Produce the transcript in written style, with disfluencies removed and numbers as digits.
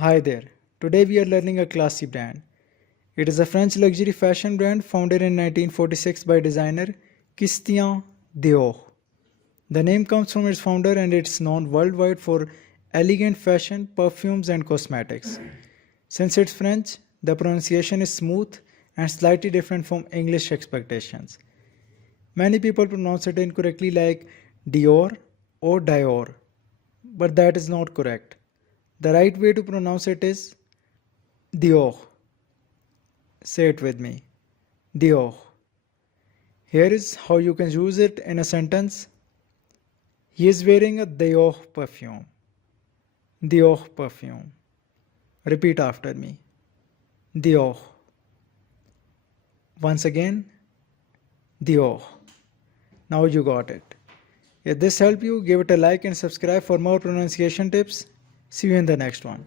Hi there. Today we are learning a classy brand. It is a French luxury fashion brand founded in 1946 by designer Christian Dior. The name comes from its founder and it's known worldwide for elegant fashion, perfumes and cosmetics. Since it's French, the pronunciation is smooth and slightly different from English expectations. Many people pronounce it incorrectly like Dior or Dior, but that is not correct. The right way to pronounce it is Dior. Say it with me. Dior. Here is how you can use it in a sentence. He is wearing a Dior perfume. Dior perfume. Repeat after me. Dior. Once again. Dior. Now you got it. If this helped you, give it a like and subscribe for more pronunciation tips. See you in the next one.